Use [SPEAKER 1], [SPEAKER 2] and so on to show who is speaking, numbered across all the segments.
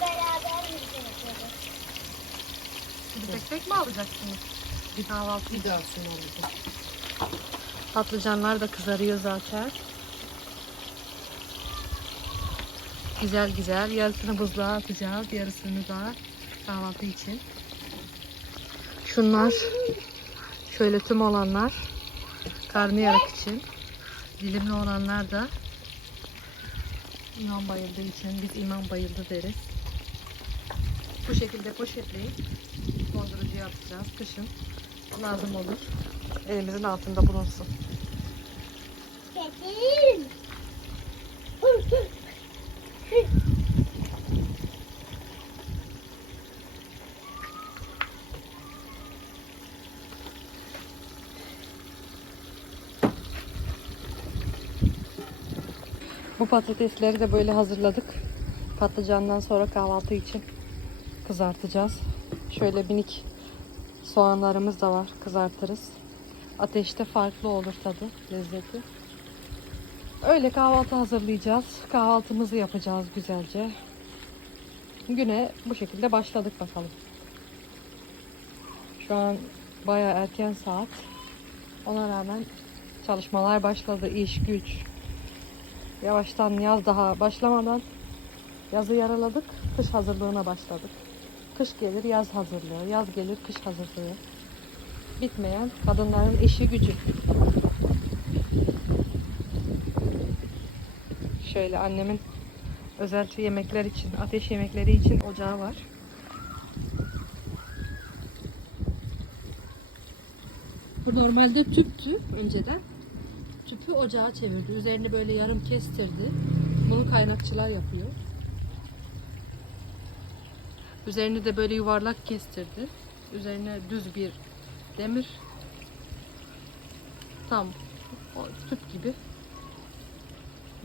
[SPEAKER 1] beraber. Şimdi tek tek mi alacaksınız? Bir kahvaltı
[SPEAKER 2] Bir daha sonra.
[SPEAKER 1] Patlıcanlar da kızarıyor zaten. Güzel güzel yarısını buzluğa atacağız. Yarısını da kahvaltı için. Şunlar şöyle tüm olanlar karnıyarık için. Dilimli olanlar da imam bayıldığı için biz imam bayıldı deriz. Bu şekilde poşetleyip dondurucuya atacağız. Kışın lazım olur. Elimizin altında bulunsun.
[SPEAKER 3] Getirin.
[SPEAKER 1] Bu patatesleri de böyle hazırladık. Patlıcandan sonra kahvaltı için kızartacağız. Şöyle minik soğanlarımız da var. Kızartırız. Ateşte farklı olur tadı, lezzeti. Öyle kahvaltı hazırlayacağız. Kahvaltımızı yapacağız güzelce. Güne bu şekilde başladık bakalım. Şu an baya erken saat. Ona rağmen çalışmalar başladı. iş güç. Yavaştan yaz daha başlamadan yazı yaraladık. Kış hazırlığına başladık. Kış gelir yaz hazırlığı. Yaz gelir kış hazırlığı. Bitmeyen kadınların işi gücü. Şöyle annemin özel yemekler için, ateş yemekleri için ocağı var. Bu normalde tüptü önceden. Tüpü ocağa çevirdi. Üzerini böyle yarım kestirdi. Bunu kaynakçılar yapıyor. Üzerini de böyle yuvarlak kestirdi. Üzerine düz bir demir. Tam o tüp gibi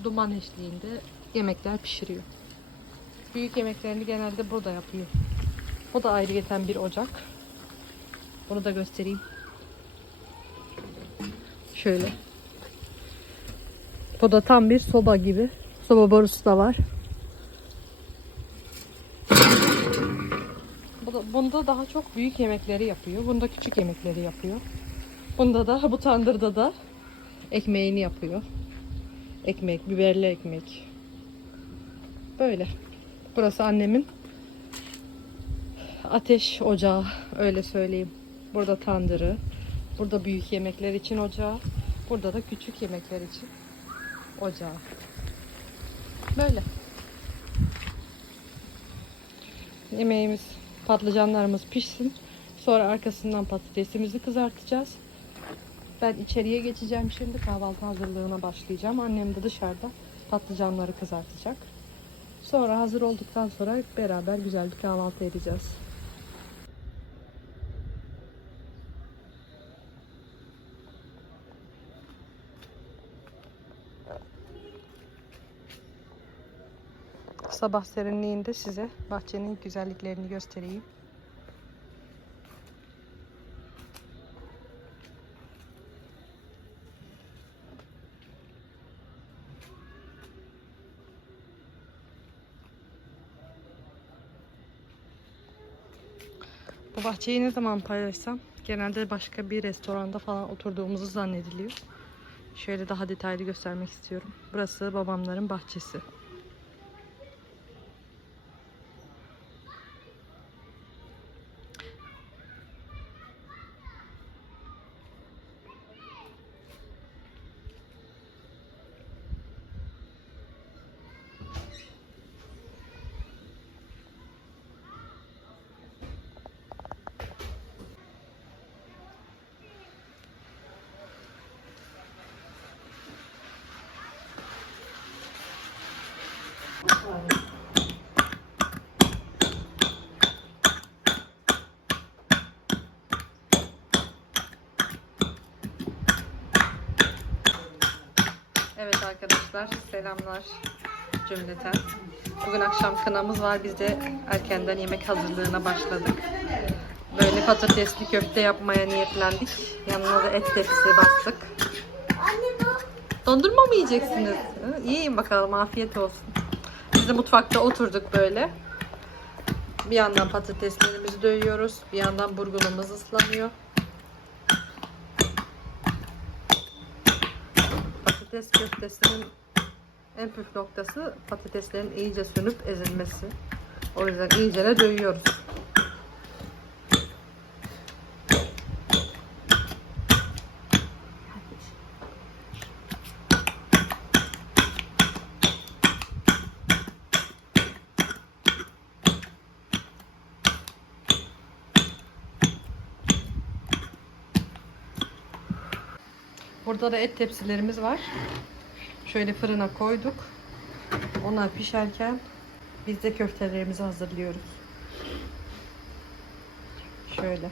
[SPEAKER 1] duman eşliğinde yemekler pişiriyor. Büyük yemeklerini genelde burada yapıyor. O da ayrıyeten bir ocak. Onu da göstereyim. Şöyle. Bu da tam bir soba gibi. Soba borusu da var. Bu da- Bunda daha çok büyük yemekleri yapıyor. Bunda küçük yemekleri yapıyor. Bunda da bu tandırda da ekmeğini yapıyor. Ekmek, biberli ekmek. Böyle. Burası annemin ateş ocağı öyle söyleyeyim. Burada tandırı. Burada büyük yemekler için ocağı. Burada da küçük yemekler için ocağı. Böyle. Yemeğimiz, patlıcanlarımız pişsin. Sonra arkasından patatesimizi kızartacağız. Ben içeriye geçeceğim şimdi. Kahvaltı hazırlığına başlayacağım. Annem de dışarıda patlıcanları kızartacak. Sonra hazır olduktan sonra beraber güzel bir kahvaltı edeceğiz. Sabah serinliğinde size bahçenin güzelliklerini göstereyim. Bu bahçeyi ne zaman paylaşsam genelde başka bir restoranda falan oturduğumuzu zannediliyor. Şöyle daha detaylı göstermek istiyorum. Burası babamların bahçesi. Evet arkadaşlar selamlar cümleten. Bugün akşam kınamız var. Biz de erkenden yemek hazırlığına başladık. Böyle patatesli köfte yapmaya niyetlendik. Yanına da et tepsi bastık. Dondurma mı yiyeceksiniz? Yiyin bakalım afiyet olsun. De mutfakta oturduk böyle. Bir yandan patateslerimizi dövüyoruz. Bir yandan burgulumuz ıslanıyor. Patates köftesinin en püf noktası patateslerin iyice sönüp ezilmesi. O yüzden iyice dövüyoruz. Burada da et tepsilerimiz var. Şöyle fırına koyduk. Onlar pişerken biz de köftelerimizi hazırlıyoruz. Şöyle.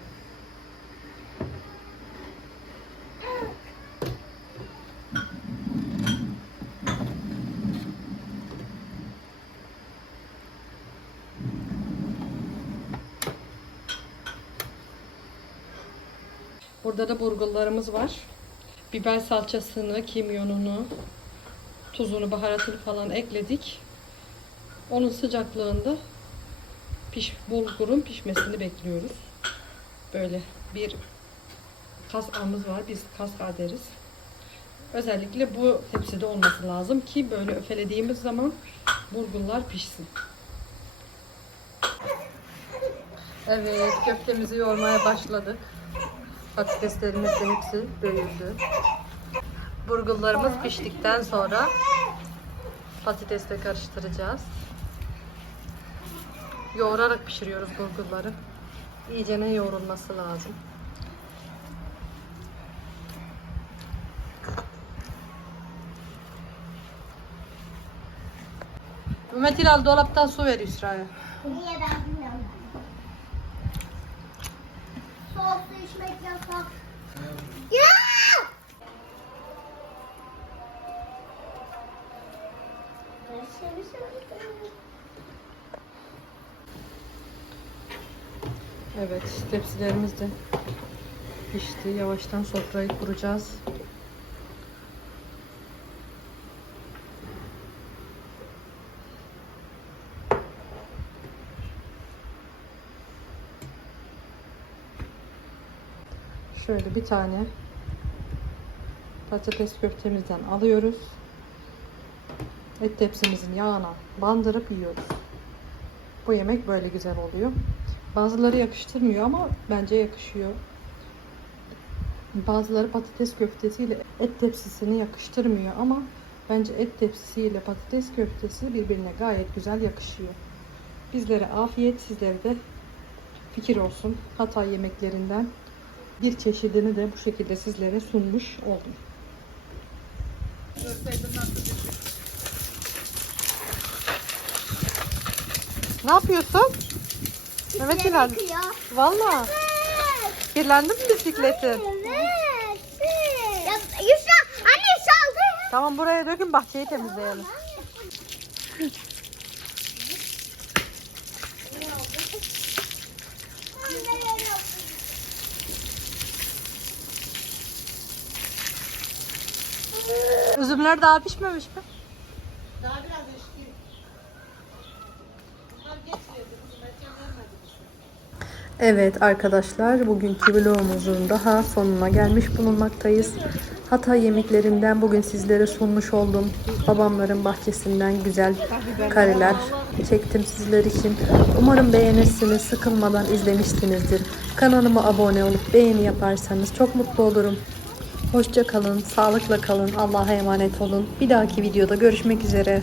[SPEAKER 1] Burada da burgullarımız var. Biber salçasını, kimyonunu, tuzunu, baharatını falan ekledik. Onun sıcaklığında piş, bulgurun pişmesini bekliyoruz. Böyle bir kasağımız var. Biz kaska deriz. Özellikle bu tepside olması lazım ki böyle öfelediğimiz zaman bulgurlar pişsin. Evet, köftemizi yoğurmaya başladık. Patateslerimiz de hepsi dövüldü. Burgullarımız piştikten sonra patatesle karıştıracağız. Yoğurarak pişiriyoruz burgulları. İyicene yoğrulması lazım. Mehmet İlal dolaptan su ver
[SPEAKER 3] ben
[SPEAKER 1] Evet, tepsilerimiz de pişti. Yavaştan sofrayı kuracağız. Şöyle bir tane patates köftemizden alıyoruz. Et tepsimizin yağına bandırıp yiyoruz. Bu yemek böyle güzel oluyor. Bazıları yakıştırmıyor ama bence yakışıyor. Bazıları patates köftesiyle et tepsisini yakıştırmıyor ama bence et tepsisiyle patates köftesi birbirine gayet güzel yakışıyor. Bizlere afiyet, sizlere de fikir olsun. Hatay yemeklerinden bir çeşidini de bu şekilde sizlere sunmuş oldum. Ne yapıyorsun? Mehmet.
[SPEAKER 3] Yakıyor.
[SPEAKER 1] Valla. Kirlendi mi bisikletin?
[SPEAKER 3] Evet. Ya, Yusra, anne saldı.
[SPEAKER 1] Tamam buraya dökün bahçeyi temizleyelim. Üzümler daha pişmemiş mi? Evet arkadaşlar bugünkü vlogumuzun daha sonuna gelmiş bulunmaktayız. Hatay yemeklerinden bugün sizlere sunmuş olduğum babamların bahçesinden güzel kareler çektim sizler için. Umarım beğenirsiniz, sıkılmadan izlemişsinizdir. Kanalıma abone olup beğeni yaparsanız çok mutlu olurum. Hoşça kalın, sağlıkla kalın, Allah'a emanet olun. Bir dahaki videoda görüşmek üzere.